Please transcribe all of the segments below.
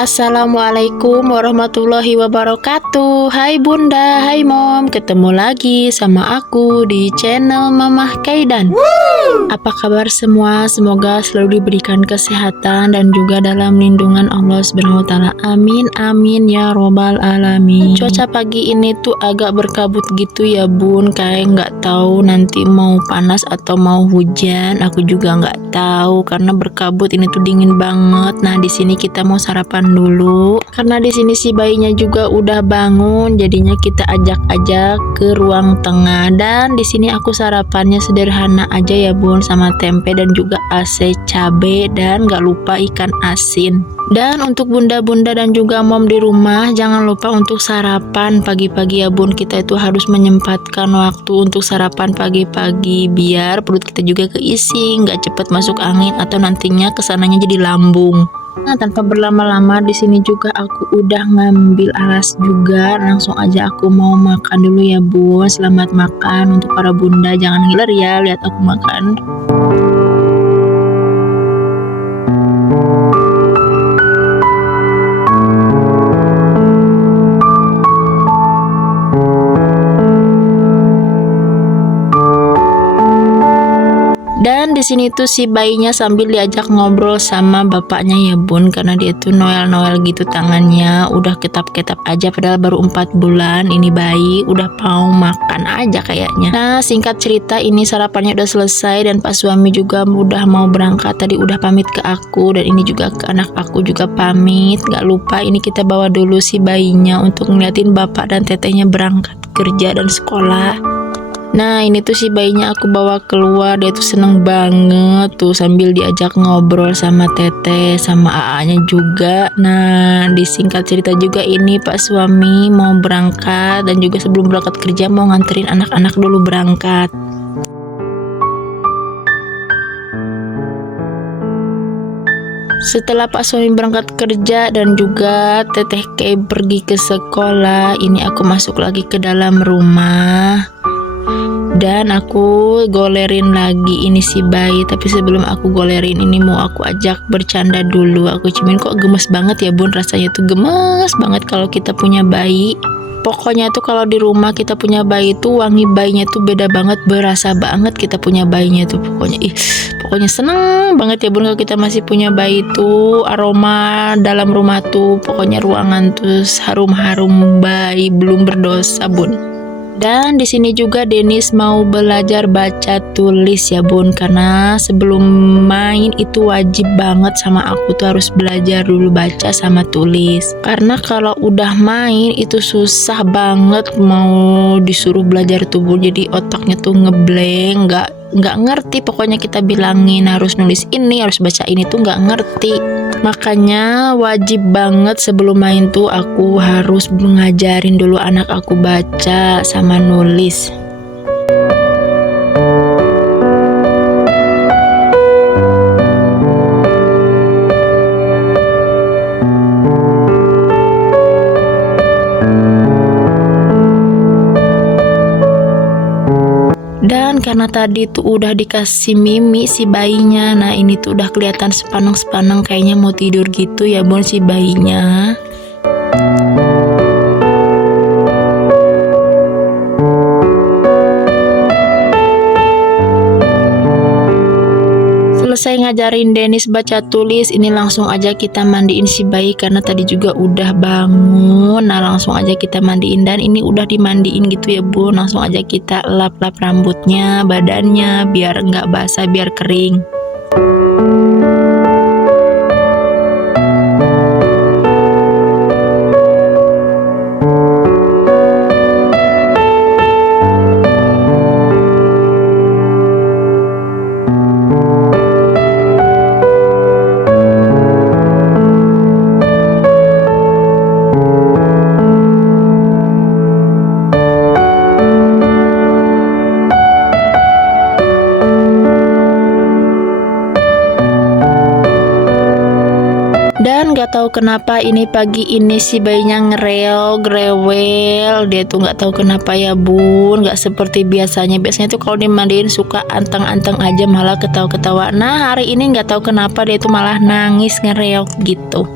Assalamualaikum warahmatullahi wabarakatuh. Hai Bunda, hai Mom. Ketemu lagi sama aku di channel Mamah Kaidan. Apa kabar semua? Semoga selalu diberikan kesehatan dan juga dalam lindungan Allah Subhanahu wa taala. Amin amin ya robbal alamin. Cuaca pagi ini tuh agak berkabut gitu ya Bun, kayak nggak tahu nanti mau panas atau mau hujan. Aku juga nggak tahu karena berkabut, ini tuh dingin banget. Nah, di sini kita mau sarapan dulu karena di sini si bayinya juga udah bangun, jadinya kita ajak-ajak ke ruang tengah. Dan di sini aku sarapannya sederhana aja ya Bun, sama tempe dan juga ase cabe dan gak lupa ikan asin. Dan untuk bunda-bunda dan juga mom di rumah, jangan lupa untuk sarapan pagi-pagi ya Bun. Kita itu harus menyempatkan waktu untuk sarapan pagi-pagi biar perut kita juga keisi, nggak cepet masuk angin atau nantinya kesananya jadi lambung. Nah, tanpa berlama-lama di sini juga aku udah ngambil alas juga. Langsung aja aku mau makan dulu ya Bun. Selamat makan untuk para bunda, jangan ngiler ya lihat aku makan. Dan di sini tuh si bayinya sambil diajak ngobrol sama bapaknya ya Bun, karena dia tuh noel-noel gitu tangannya, udah ketap-ketap aja padahal baru 4 bulan ini bayi, udah mau makan aja kayaknya. Nah, singkat cerita ini sarapannya udah selesai dan Pak suami juga udah mau berangkat, tadi udah pamit ke aku dan ini juga ke anak aku juga pamit. Gak lupa ini kita bawa dulu si bayinya untuk ngeliatin bapak dan tetehnya berangkat kerja dan sekolah. Nah, ini tuh si bayinya aku bawa keluar, dia tuh seneng banget tuh sambil diajak ngobrol sama teteh sama AA-nya juga. Nah, disingkat cerita juga ini Pak suami mau berangkat dan juga sebelum berangkat kerja mau nganterin anak-anak dulu berangkat. Setelah Pak suami berangkat kerja dan juga teteh Kay pergi ke sekolah, ini aku masuk lagi ke dalam rumah. Dan aku golerin lagi ini si bayi. Tapi sebelum aku golerin ini mau aku ajak bercanda dulu. Aku cuman kok gemes banget ya Bun, rasanya tuh gemes banget kalau kita punya bayi. Pokoknya tuh kalau di rumah kita punya bayi tuh wangi bayinya tuh beda banget, berasa banget kita punya bayinya tuh. Pokoknya seneng banget ya Bun kalau kita masih punya bayi tuh. Aroma dalam rumah tuh, pokoknya ruangan tuh harum-harum bayi belum berdosa Bun. Dan di sini juga Denis mau belajar baca tulis ya Bun, karena sebelum main itu wajib banget sama aku tuh harus belajar dulu baca sama tulis. Karena kalau udah main itu susah banget mau disuruh belajar tuh Bun, jadi otaknya tuh ngeblank, nggak ngerti. Pokoknya kita bilangin harus nulis ini, harus baca ini tuh nggak ngerti. Makanya wajib banget sebelum main tuh aku harus ngajarin dulu anak aku baca sama nulis. Dan karena tadi tuh udah dikasih mimi si bayinya, nah ini tuh udah kelihatan sepaneng-sepaneng kayaknya mau tidur gitu ya Bun si bayinya. Selesai ngajarin Denis baca tulis, ini langsung aja kita mandiin si bayi karena tadi juga udah bangun. Nah, langsung aja kita mandiin dan ini udah dimandiin gitu ya Bun. Langsung aja kita lap-lap rambutnya, badannya biar nggak basah, biar kering. Dan gak tahu kenapa ini pagi ini si bayinya ngerel grewel, dia tuh gak tahu kenapa ya Bun, gak seperti biasanya. Biasanya tuh kalau dimandiin suka anteng-anteng aja, malah ketawa-ketawa. Nah hari ini gak tahu kenapa dia tuh malah nangis ngereok gitu.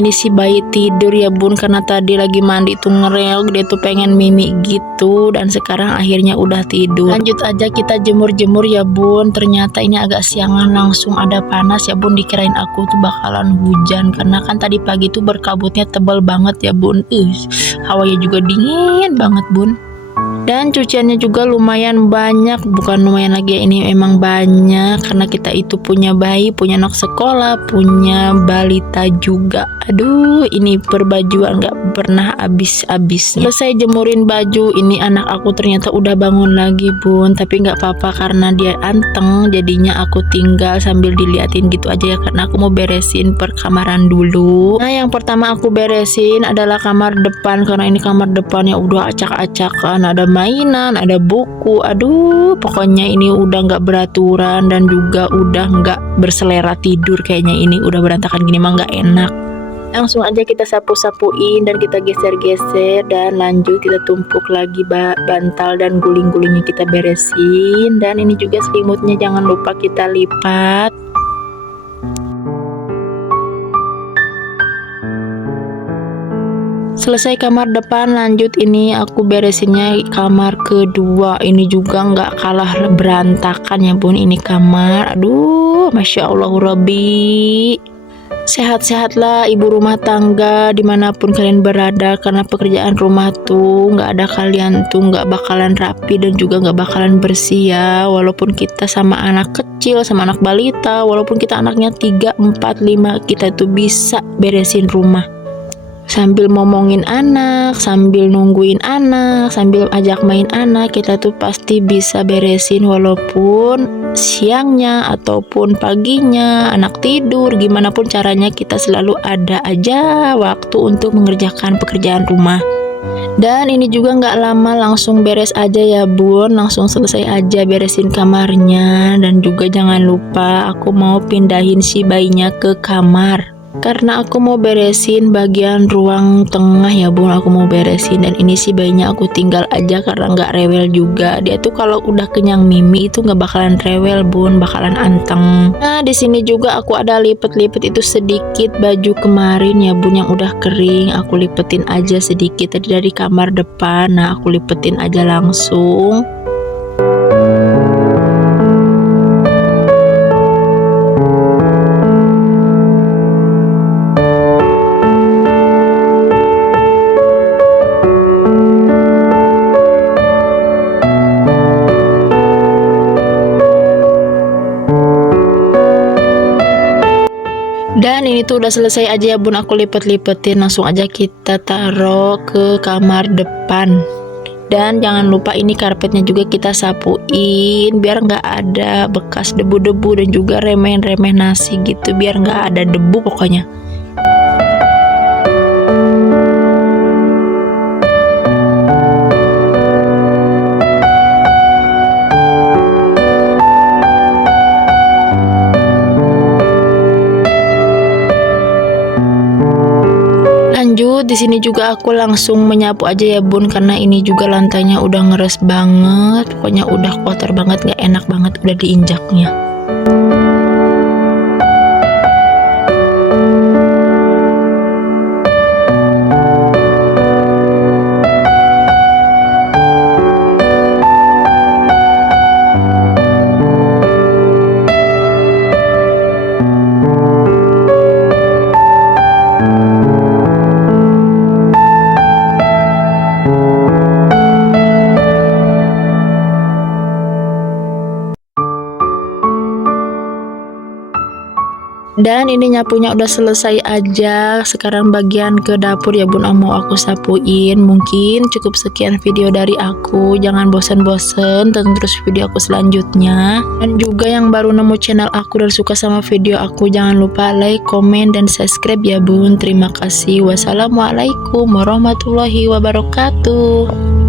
ini si bayi tidur ya bun, karena tadi lagi mandi tuh ngereok, dia tuh pengen mimi gitu, dan sekarang akhirnya udah tidur. Lanjut aja kita jemur-jemur ya bun. Ternyata ini agak siangan langsung ada panas ya bun, dikirain aku tuh bakalan hujan karena kan tadi pagi tuh berkabutnya tebal banget ya bun. Hawanya juga dingin banget bun. Dan cuciannya juga lumayan banyak, bukan lumayan lagi ya, ini emang banyak karena kita itu punya bayi, punya anak sekolah, punya balita juga. Aduh, ini perbajuan gak pernah habis-habis. Selesai jemurin baju, ini anak aku ternyata udah bangun lagi bun, tapi gak apa-apa karena dia anteng, jadinya aku tinggal sambil diliatin gitu aja ya, karena aku mau beresin perkamaran dulu. Nah, yang pertama aku beresin adalah kamar depan, karena ini kamar depannya udah acak-acakan, ada mainan, ada buku. Aduh, pokoknya ini udah nggak beraturan dan juga udah nggak berselera tidur. Kayaknya ini udah berantakan gini mah nggak enak. Langsung aja kita sapu-sapuin dan kita geser-geser, dan lanjut kita tumpuk lagi bantal dan guling-gulingnya kita beresin. Dan ini juga selimutnya jangan lupa kita lipat. Selesai kamar depan, lanjut ini aku beresinnya kamar kedua. Ini juga nggak kalah berantakan ya bun, ini kamar. Aduh, Masya Allah Rabbi. Sehat-sehatlah ibu rumah tangga dimanapun kalian berada, karena pekerjaan rumah tuh nggak ada kalian tuh nggak bakalan rapi dan juga nggak bakalan bersih ya. Walaupun kita sama anak kecil, sama anak balita, walaupun kita anaknya 3, 4, 5, kita tuh bisa beresin rumah. Sambil ngomongin anak, sambil nungguin anak, sambil ajak main anak, kita tuh pasti bisa beresin walaupun siangnya ataupun paginya anak tidur. Gimana pun caranya kita selalu ada aja waktu untuk mengerjakan pekerjaan rumah. Dan ini juga nggak lama, langsung beres aja ya bun, langsung selesai aja beresin kamarnya. Dan juga jangan lupa aku mau pindahin si bayinya ke kamar, karena aku mau beresin bagian ruang tengah ya bun, aku mau beresin. Dan ini si bayinya aku tinggal aja karena nggak rewel juga. Dia tuh kalau udah kenyang mimi itu nggak bakalan rewel bun, bakalan anteng. Nah, di sini juga aku ada lipet-lipet itu sedikit baju kemarin ya bun yang udah kering. Aku lipetin aja sedikit tadi dari kamar depan. Nah, aku lipetin aja langsung. Dan ini tuh udah selesai aja ya bun, aku lipet-lipetin. Langsung aja kita taruh ke kamar depan. Dan jangan lupa ini karpetnya juga kita sapuin biar nggak ada bekas debu-debu dan juga remeh-remeh nasi gitu, biar nggak ada debu pokoknya. Di sini juga aku langsung menyapu aja ya bun, karena ini juga lantainya udah ngeres banget, pokoknya udah kotor banget, nggak enak banget udah diinjaknya. Dan ini nyapunya udah selesai aja. Sekarang bagian ke dapur ya bun, mau aku sapuin. Mungkin cukup sekian video dari aku. Jangan bosen-bosen tonton terus video aku selanjutnya. Dan juga yang baru nemu channel aku dan suka sama video aku, jangan lupa like, komen, dan subscribe ya bun. Terima kasih. Wassalamualaikum warahmatullahi wabarakatuh.